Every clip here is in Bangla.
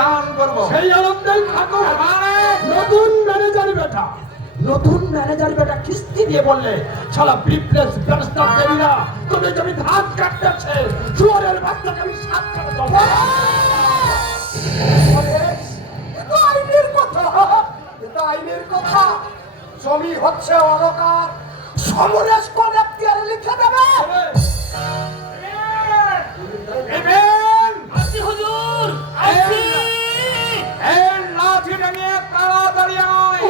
দান করব। সেই আনন্দেই থাকো মানে নতুন ম্যানেজার বেটা নতুন ম্যানেজার বেটা কিস্তি দিয়ে বললে শালা বিপ্লেস ব্যবস্থা দেবি না তোদের জমি ধান কাটতেছে শুয়ারের বাচ্চাকে আমি সাত কাটা দেবো। আইনের কথা এটা আইনের কথা। জমি হচ্ছে অরকার সমরেশ কোন এখতিয়ারে লিখে দেবে। লাঠিটা নিয়ে তাড়াতাড়ি আয়।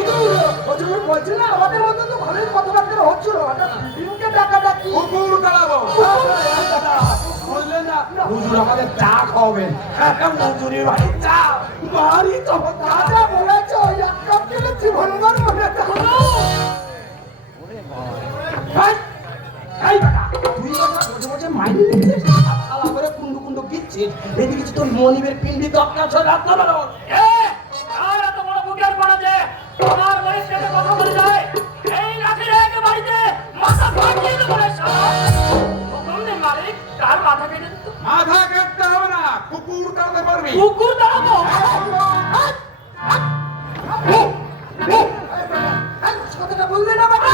হুজুর বলছি না আমাদের মধ্যে তো ভালোই কথাবার্তা হচ্ছিল হঠাৎ দিনকে টাকা ডাকি কুকুর দাঁড়াবো। বুঝলেন না? হুজুর আমাদের চা চা। বাড়ি তো দাদা বলেছে এক কাপ মনে এদিকে তোর মনিবের পিন্ডি দরকার রাত না তার মাথা কেটে দিত? মাথা কাটতে হবে না কুকুর দাঁড়াতে পারবি। কুকুর দাঁড়াবো? কথাটা বললে না বাবা।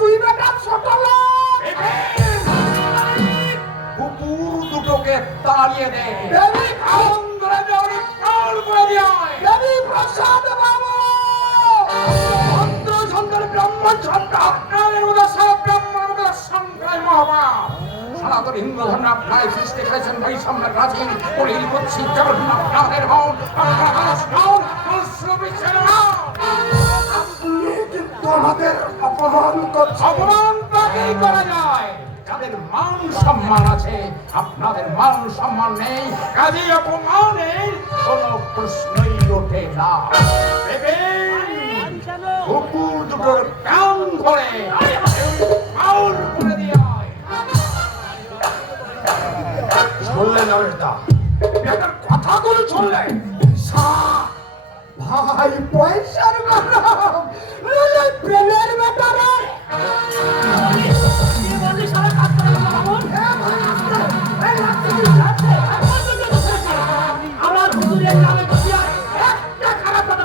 তুই বেটা ছোট লোক কুকুর দুটোকে তাড়িয়ে দে। হিন্দু ধর্ম আপনার সৃষ্টি করেছেন ভাই সম্রাট রাজীন কলিল করছি আপনাদের হন। আপনি কিন্তু আমাদের অপমান অপমান তাকেই করা যায়। যাদের মান সম্মান আছে আপনাদের মান সম্মান নেই কাজে অপমানের কোনো প্রশ্নই ওঠে না। কুকুর দুটোর কান ধরে শুনলেন অরেশদা বেটার কথাগুলো শুনলেন ভাই পয়সার প্রেমের ব্যাপারে। করে? আমার একটা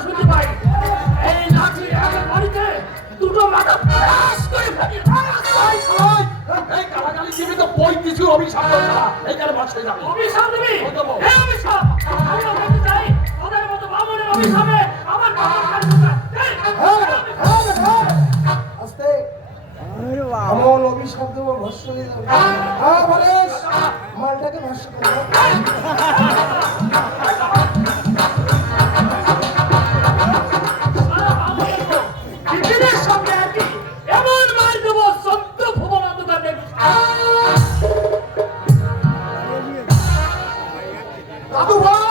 কথা দুটো মাথা করে ফেলি। এই দিবি তো অভিশাপ। এইখানে বাস হয়ে যাবে অভিশাপ দিবি এই অভিশাপ আমি বলতে চাই ওদের মতো বামনের অভিশাপে আমার আস্তে এমন অভিশাপ দেবো ভস্য হ্যাঁ মালটাকে ভস্য করে দাদু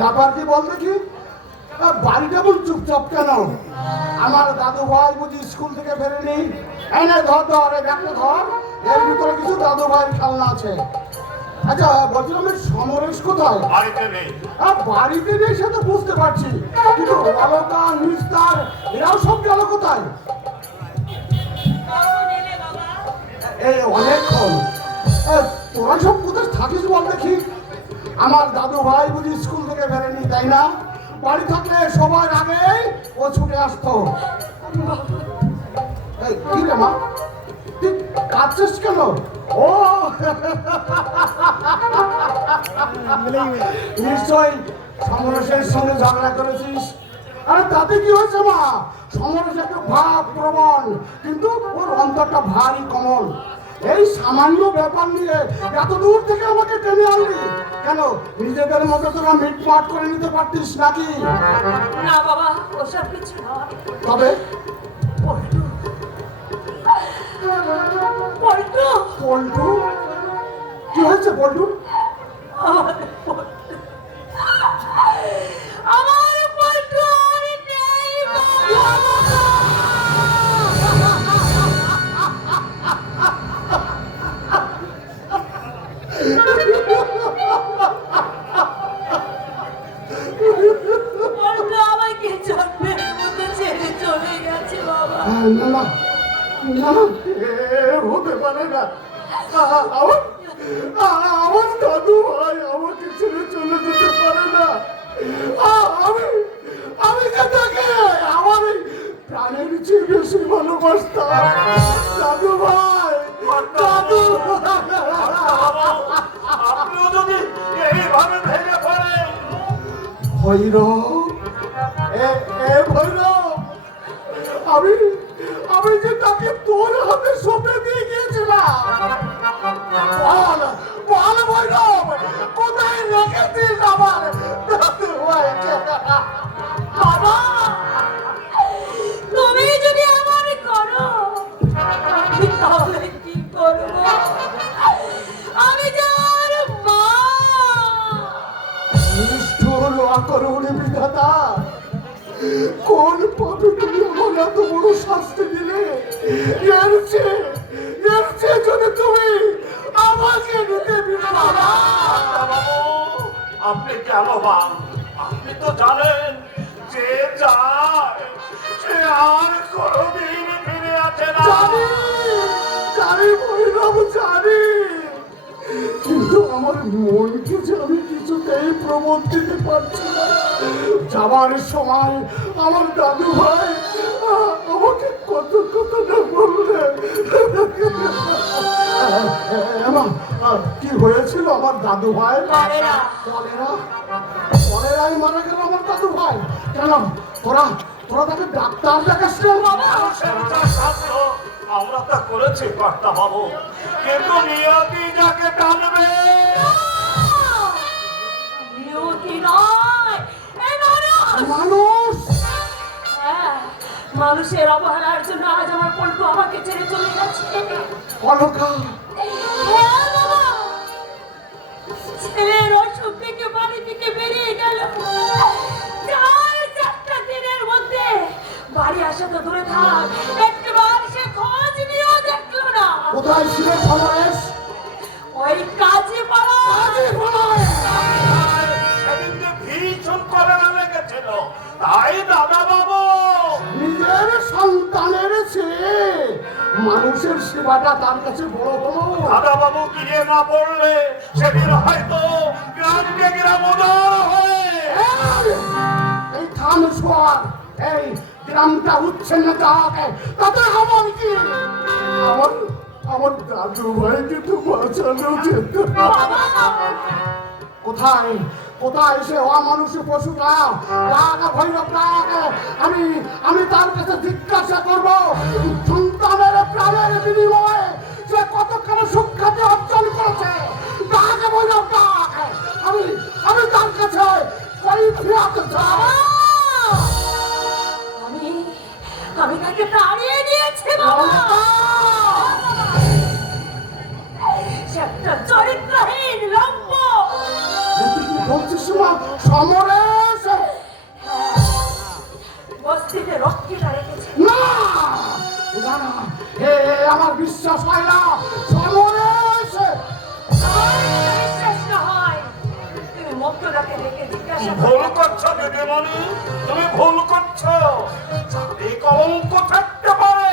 ব্যাপার কি বল দেখি। বাড়িটা বল চুপচাপ কেন? আমার দাদু ভাই বুঝি স্কুল থেকে ফেরেনি। এই না ধর ধর ব্যাগটা ধর এর ভিতরে কিছু দাদু ভাইয়ের খেলনা আছে। আচ্ছা বলছিলাম সমরেশ কোথায়? বাড়িতে নেই। বাড়িতে নেই সে তো বুঝতে পারছি। কিন্তু অলকা নিস্তার এরাও সব গেল কোথায়? এই অনেকক্ষণ। তোরা সব কোথায় থাকিস বল দেখি। আমার দাদু ভাই বুঝি স্কুল বেরেনি তাই না? বাড়ি থাকলে সবার আগে ও ছুটে আসতো। কাঁদছিস কেন? ও! নিশ্চয়ই সমরেশের সঙ্গে ঝগড়া করেছিস। আরে, তাতে কি হয়েছে মা? সমরেশ একটু ভাব প্রবল, কিন্তু ওর অন্তরটা ভারী কমল। এই সামান্য ব্যাপার নিয়ে এত দূর থেকে আমাকে টেনে আনলি? কেন? নিজেদের মতো তোরা মিটমাট করে নিতে পারতিস নাকি? না বাবা ওসব কিছু নয়। তবে? পল্টু। পল্টু। কি হয়েছে পল্টু আমি যে তাকে তোর হাতে দিয়ে গিয়েছিলাম। বল বল ভৈরব কোথায় রেখেছিস আমার এত বড় শাস্তি দিলে এর চেয়ে এর চেয়ে যদি তুমি আমাকে নিতে বাবু আপনি কেন বান আপনি তো জানেন যে যায় সে আর কোনোদিন ফিরে আসে না। জানি জানি জানি। কিন্তু আমার মনকে যে আমি কিছুতেই প্রমোদ দিতে পারছি না। যাবার সময় আমার দাদু ভাই হয়েছিল আমার দাদু ভাই। কলেরা কলেরাই মারা গেল আমার দাদু ভাই। কেন তোরা তোরা তাকে ডাক্তার দেখাচ্ছিল আমরা তা করেছি কর্তা বাবু কিন্তু নিয়তি যাকে টানবে নিয়তি নয় এই মানুষ। মানুষ। হ্যাঁ, মানুষের অবহেলার জন্য আজ আমার পল্টু আমাকে ছেড়ে চলে গেছে। অলকা। ছেলের অসুখ থেকে বাড়ি থেকে বেরিয়ে গেল। চার চারটা দিনের মধ্যে বাড়ি আসা তো দূরে থাক একবার সে খোঁজ নিয়েও দেখল না। কোথায় ছিল সমাবেশ মানুষের সেবাটা তার কাছে বড় হলো দাদা বাবু গিয়ে না পড়লে সেদিন হয়তো গ্রামকে গ্রাম উদার হয়ে। এই, থাম সোয়ার এই গ্রামটা উচ্ছেন্ন যাকে তাতে আমার কি? আমার আমার দাদু ভাইকে তো বাঁচানো যেত কোথায় কোথায় সে অমানুষ পশুটা? ডাক ভৈরব ডাক আমি আমি তার কাছে জিজ্ঞাসা করব। চরিত্রহীন লম্ব বলছিস মা সমরেশ। বস্তিতে রক্ষিতা রেখেছে। না! না না এ আমার বিশ্বাস হয় না। সমরেশ। বিশ্বাস না হয়। তুমি মুক্তদাকে ডেকে জিজ্ঞাসা ভুল করছ দিদিমণি তুমি ভুল করছ। চাঁদে কলঙ্ক থাকতে পারে?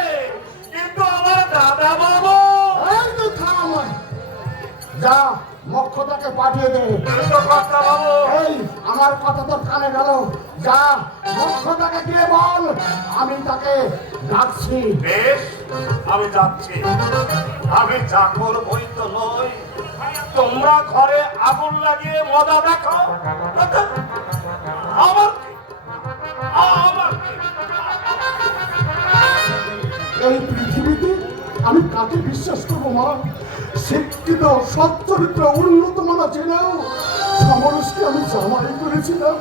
কিন্তু আমার দাদা বাবু এই যা মক্ষতাকে পাঠিয়ে দে। এই আমার কথা তোর কানে গেল। যা মক্ষতাকে গিয়ে বল আমি তাকে ডাকছি। বেশ আমি যাচ্ছি। আমি চাকর বই তো নই তোমরা ঘরে আগুন লাগিয়ে মজা দেখো আমার আমার এই পৃথিবীতে আমি কাকে বিশ্বাস করব মা? শিক্ষিত সচ্চরিত্র উন্নত মানা জেনেও সমরসকে আমি জামাই করেছিলাম।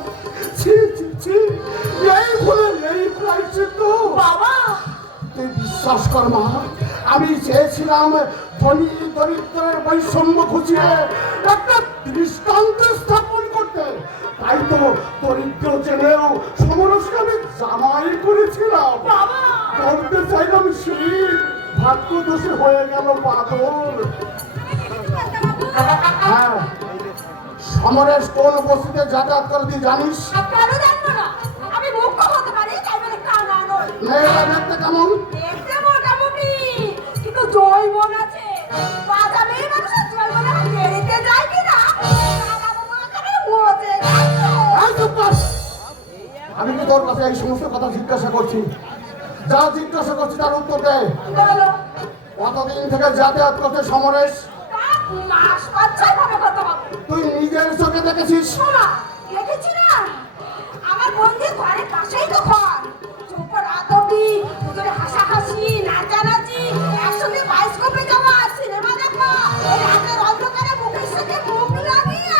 ছি ছি ছি। এই বলে এই প্রায়শ্চিত্ত বাবা! তুই বিশ্বাস কর মা আমি চেয়েছিলাম ধনী দরিদ্রের বৈষম্য খুঁজিয়ে একটা দৃষ্টান্ত স্থাপন করতে। তাই তো দরিদ্র জেনেও সমরসকে আমি জামাই করেছিলাম। বাবা! বলতে চাইলাম শীত। ভাগ্য দোষে হয়ে গেল বাদল হ্যাঁ। সমরেশ কোন বস্তিতে যাতায়াত করে তুই জানিস? মেয়েরা দেখতে কেমন? জৈবন আছে। বাজা মেয়ে মানুষের জৈবন যায় কিনা। আমি কি তোর কাছে এই সমস্ত কথা জিজ্ঞাসা করছি? যা জিজ্ঞাসা করছি তার উত্তর দে কি কতদিন থেকে যাতায়াত করতে সমরেশ? তুই নিজের চোখে দেখেছিস? দেখেছি না। আমার বন্ধুর ঘরের পাশেই তো ঘর। চোখ রাত অব্দি হাসাহাসি নাচানাচি একসঙ্গে বায়োস্কোপে যাওয়া সিনেমা দেখা। রাতের অন্ধকারে মুখের সাথে মুখ লাগিয়ে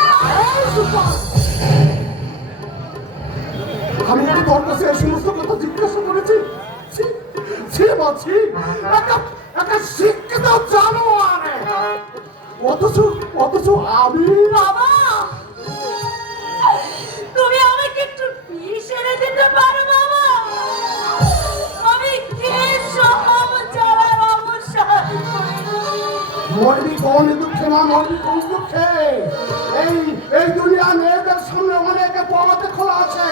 আমি তোর কাছে সমস্ত কথা জিজ্ঞাসা একটা শিক্ষিত জানোয়ার। অথচ অথচ আমি বাবা তুমি আমাকে একটু পিস এনে দিতে পারো বাবা আমি কে সব চালার অবসান মরবি কোন দুঃখে না মরবি কোন দুঃখে? এই এই দুনিয়া মেয়েদের সামনে অনেক পথে খোলা আছে।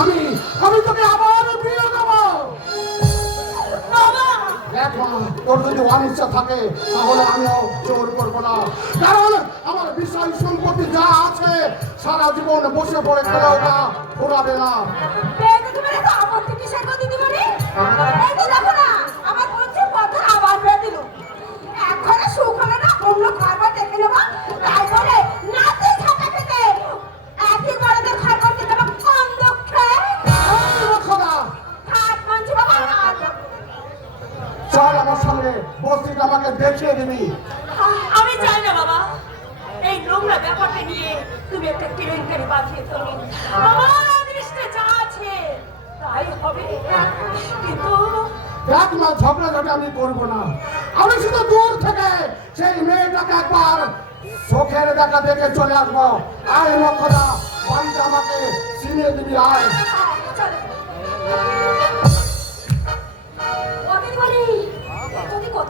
আমি আমি তোকে আবার দেখ মা, তোর যদি অনিচ্ছা থাকে তাহলে আমিও জোর করব না। কারণ আমার বিষয় সম্পত্তি যা আছে সারা জীবন বসে পড়ে খেলেও না ঘোরাবে না। বস্তিটা আমাকে দেখিয়ে দিবি আমি চাই না বাবা। এই নোংরা ব্যাপারটা নিয়ে তুমি একটা কেলেঙ্কারি বাঁধিয়ে তুমি আমার দৃষ্টি যা আছে তাই হবে। কিন্তু দেখ মা ঝগড়াঝাটি আমি করব না। আমি শুধু দূর থেকে সেই মেয়েটাকে একবার চোখের দেখা দেখে চলে আসব। আয় লক্ষ্যটা বাড়িটা আমাকে চিনিয়ে দিবি আয়।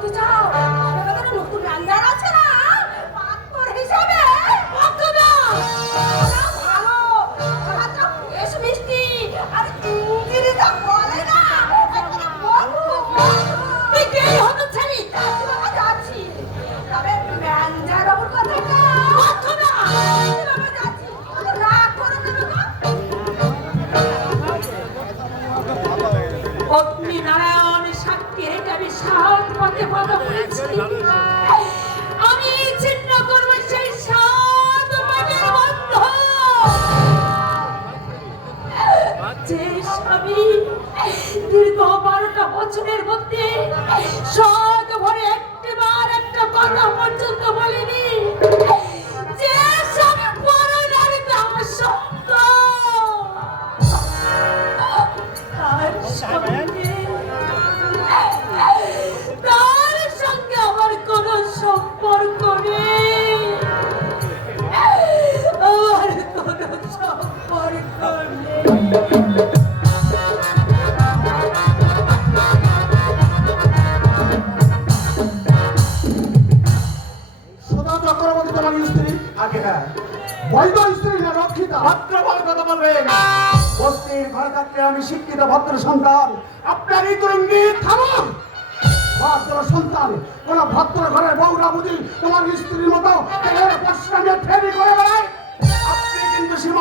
যদি করতে চাও,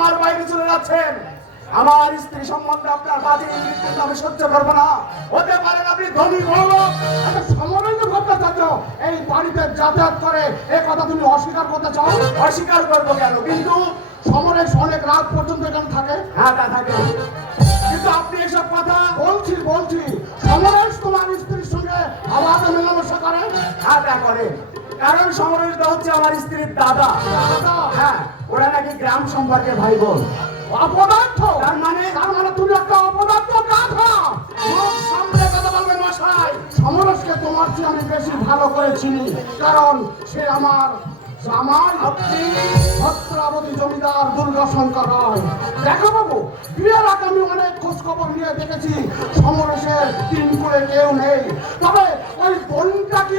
সীমার বাইরে চলে যাচ্ছেন। আমার স্ত্রী সম্বন্ধে আপনার বাজে কিন্তু আমি সহ্য করব না। হতে পারেন আপনি ধনী একটা সমরেন্দ্র ভট্টাচার্য এই বাড়িতে যাতায়াত করে এ কথা তুমি অস্বীকার করতে চাও? অস্বীকার করব কেন? কিন্তু সমরেশ অনেক রাত পর্যন্ত এখানে থাকে। হ্যাঁ তা থাকে। কিন্তু আপনি এসব কথা বলছি বলছি সমরেশ তোমার স্ত্রীর সঙ্গে আলাদা মেলামেশা করে? করেন কারণ সমরেশ দা হচ্ছে আমার স্ত্রীর দাদা। হ্যাঁ ওরা নাকি গ্রাম সম্পর্কে ভাই বোন। অপদার্থ? তার মানে তার মানে তুমি একটা অপদার্থ গাধা। মুখ সামনে কথা বলবে মশাই। সমরসকে তোমার চেয়ে আমি বেশি ভালো করে চিনি কারণ সে আমার জামাই। আপনি ভদ্রাবতী জমিদার দুর্গা শঙ্কর রায়। দেখো বাবু বিয়ের আগে আমি অনেক খোঁজ খবর নিয়ে দেখেছি সমরসের তিন করে কেউ নেই। তবে ওই বোনটা কি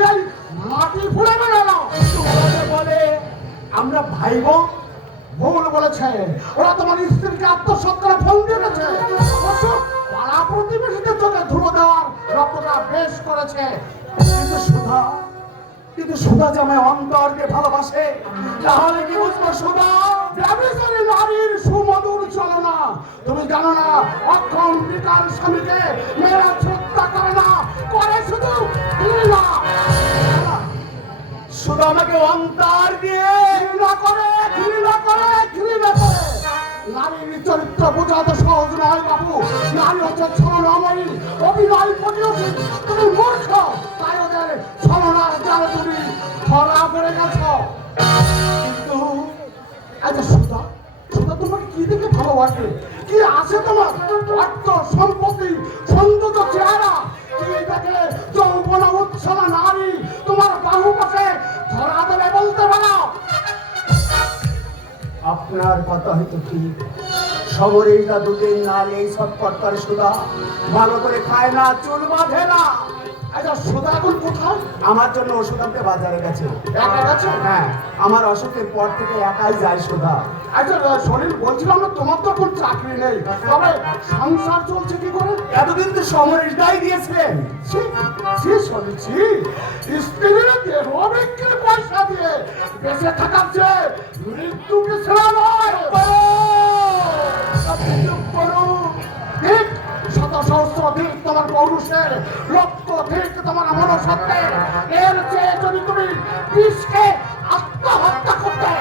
মাটি ফুলে বেড়ালো। বলে, আমরা ভাই বোন ভুল বলেছে, ওরা তোমার স্ত্রীকে আত্মসৎকারে ফোন দিয়েছে পাড়া প্রতিবেশীদের চোখে ধুলো দেওয়ার রক্তটা বেশ করেছে। কিন্তু সুধা কিন্তু সুধা যে আমায় অন্তরকে ভালোবাসে, তাহলে কি বুঝব সুধা? ব্যবসায়ী নারীর সুমধুর চলনা। তুমি জানো না, অক্ষম পিতার স্বামীকে মেয়েরা শ্রদ্ধা সুধা আমাকে অন্তর দিয়ে ঘৃণা করে ঘৃণা করে ঘৃণা করে। নারীর চরিত্র বোঝা তো সহজ বাবু। নারী হচ্ছে ছলনাময়ী, অভিনয় প্রতিযোগী তুমি মূর্খ, তাই ওদের ছলনার তুমি ধরা পড়ে গেছ। কিন্তু আচ্ছা সুধা কি দেখে ভালোবাসে? কি আছে তোমার? অর্থ, সম্পত্তি সৌন্দর্য চেহারা। কি দেখলে যৌবন উৎসলা নারী, তোমার বাহু পাশে আপনার কথা হয়তো কি সবরের যা দুদিন নারী এই সব করে সুদা ভালো করে খায় না, চুল বাঁধে না। আচ্ছা কোথায় আমার জন্য ওষুধ আনতে বাজারে গেছে একা গেছে? হ্যাঁ আমার অসুখের পর থেকে একাই যায় সুধা আচ্ছা শরীর বলছিলাম না তোমার তো চাকরি নেই। তবে সংসার চলছে কি করে? এতদিন তো সমরেশ দায় দিয়েছিলেন ছি, ছি, শুনেছি স্ত্রীর দেহ বিক্রি পয়সা দিয়ে বেঁচে থাকার চেয়ে মৃত্যুকে ছেড়ে নয়। শত সহস্র ঠিক তোমার পৌরুষের লক্ষ তোমার মনসত্বের। এর চেয়ে যদি তুমি বিষকে আত্মহত্যা করতে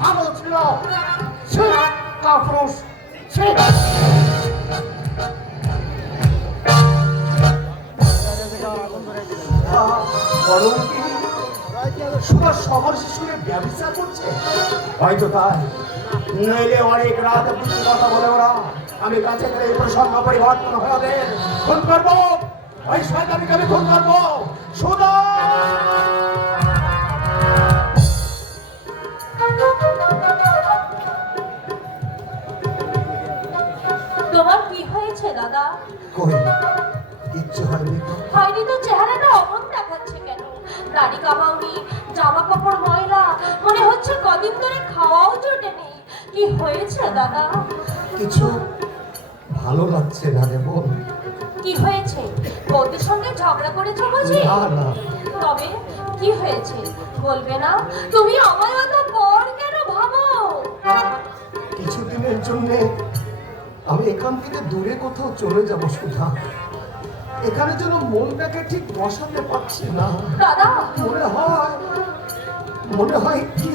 ভালো ছিল সে শহর শিশুরে ব্যবসা করছে হয়তো তাই। নইলে অনেক রাত কথা বলে ওরা। আমি কাছে গেলে প্রসঙ্গ পরিবর্তন হয়ে খুন করব। ওই শয়তানিকে আমি খুন করব। সুধা তোমার কি হয়েছে দাদা? কই? কিচ্ছু হয়নি তো। হয়নি তো চেহারাটা অমন দেখাচ্ছে কেন? দাড়ি কামাওনি জামা কাপড় ময়লা মনে হচ্ছে কদিন ধরে খাওয়াও জোটে নেই। কি হয়েছে দাদা? কিছু ভালো লাগছে না রে বোন। কি হয়েছে? বৌদির সঙ্গে ঝগড়া করেছ বুঝি? না না। তবে কি হয়েছে? বলবে না? তুমি আমার মতো পর কেন ভাবো? কিছুদিনের জন্য আমি এখান থেকে দূরে কোথাও চলে যাব সুধা। এখানে যেন মনটাকে ঠিক বসাতে পারছি না। দাদা। মনে হয় মনে হয় কি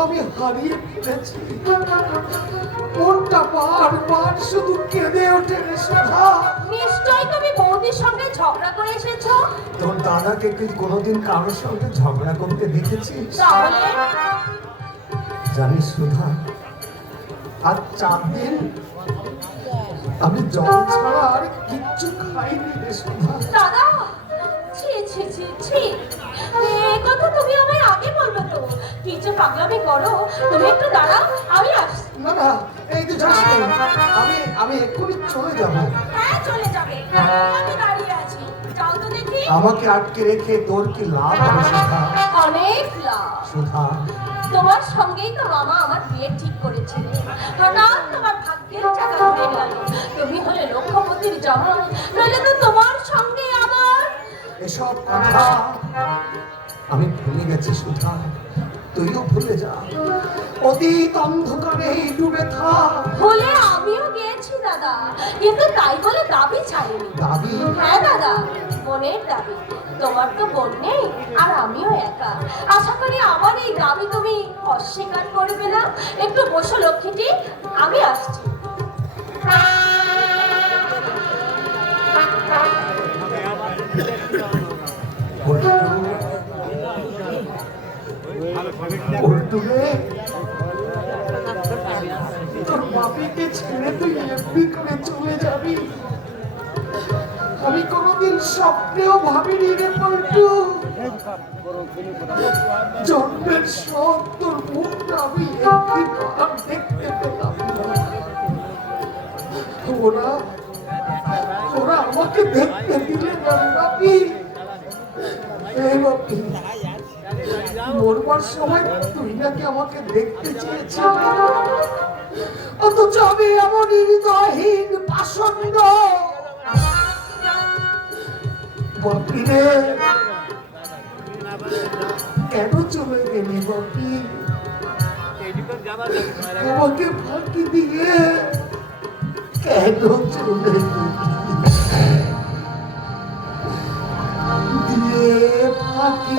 আমি হারিয়ে ফেলেছি। মনটা বারবার শুধু কেঁদে ওঠে রে সুধা নিশ্চয় তুমি বৌদির সঙ্গে ঝগড়া করে এসেছ? তোর দাদাকে কি কোনোদিন কারোর সঙ্গে ঝগড়া করতে দেখেছিস? তাহলে? জানিস সুধা আর চার দিন আমি জল ছাড়া আর কিচ্ছু খাইনি রে সুধা। দাদা ছি ছি ছি ছি। এ কথা তুমি আমায় বলবে তো? যে পাগলামি করো। তুমি একটু দাঁড়াও আমি আসছি। না না এই তো যাস আমি আমি এক্ষুনি চলে যাব। হ্যাঁ চলে যাবে। আমি দাঁড়িয়ে আছি। যাও তো দেখি। আমাকে আটকে রেখে তোর কি লাভ হবে সুধা? অনেক লাভ। সুধা? তোমার সঙ্গেই তো মামা আমার বিয়ে ঠিক করেছিল হঠাৎ তোমার ভাগ্যের চাকা ঘুরে গেল। তুমি হলে লক্ষ্যপতির জামাই নইলে তো তোমার সঙ্গে আমার এসব কথা আমি ভুলে গেছি সুধা তুইও ভুলে যা। অতীত অন্ধকারে ডুবে থাক। ভুলে আমিও গিয়েছি দাদা। কিন্তু তাই বলে দাবি ছাড়িনি। দাবি? হ্যাঁ দাদা বোনের দাবি। তোমার তো বোন নেই আর আমিও একা। আশা করি আমার এই দাবি তুমি অস্বীকার করবে না। একটু বসো লক্ষ্মীটি আমি আসছি। ছেড়ে চলে যাবি? আমি কোনোদিন স্বপ্নেও ভাবিনি রে পল্টু। জন্মের সব তোর মুখটা আমি দেখতে পেলাম। ওরা ওরা আমাকে দেখতে দিলে না বাপি এই বাপি মরবার সময় তুই নাকি আমাকে দেখতে চেয়েছিলি অথচ আমি এমন হৃদয়হীন পাষণ্ড কেন চলে গেলি বাপি? আমাকে ফাঁকি দিয়ে কেন চলে গেলি? দিয়ে পাখি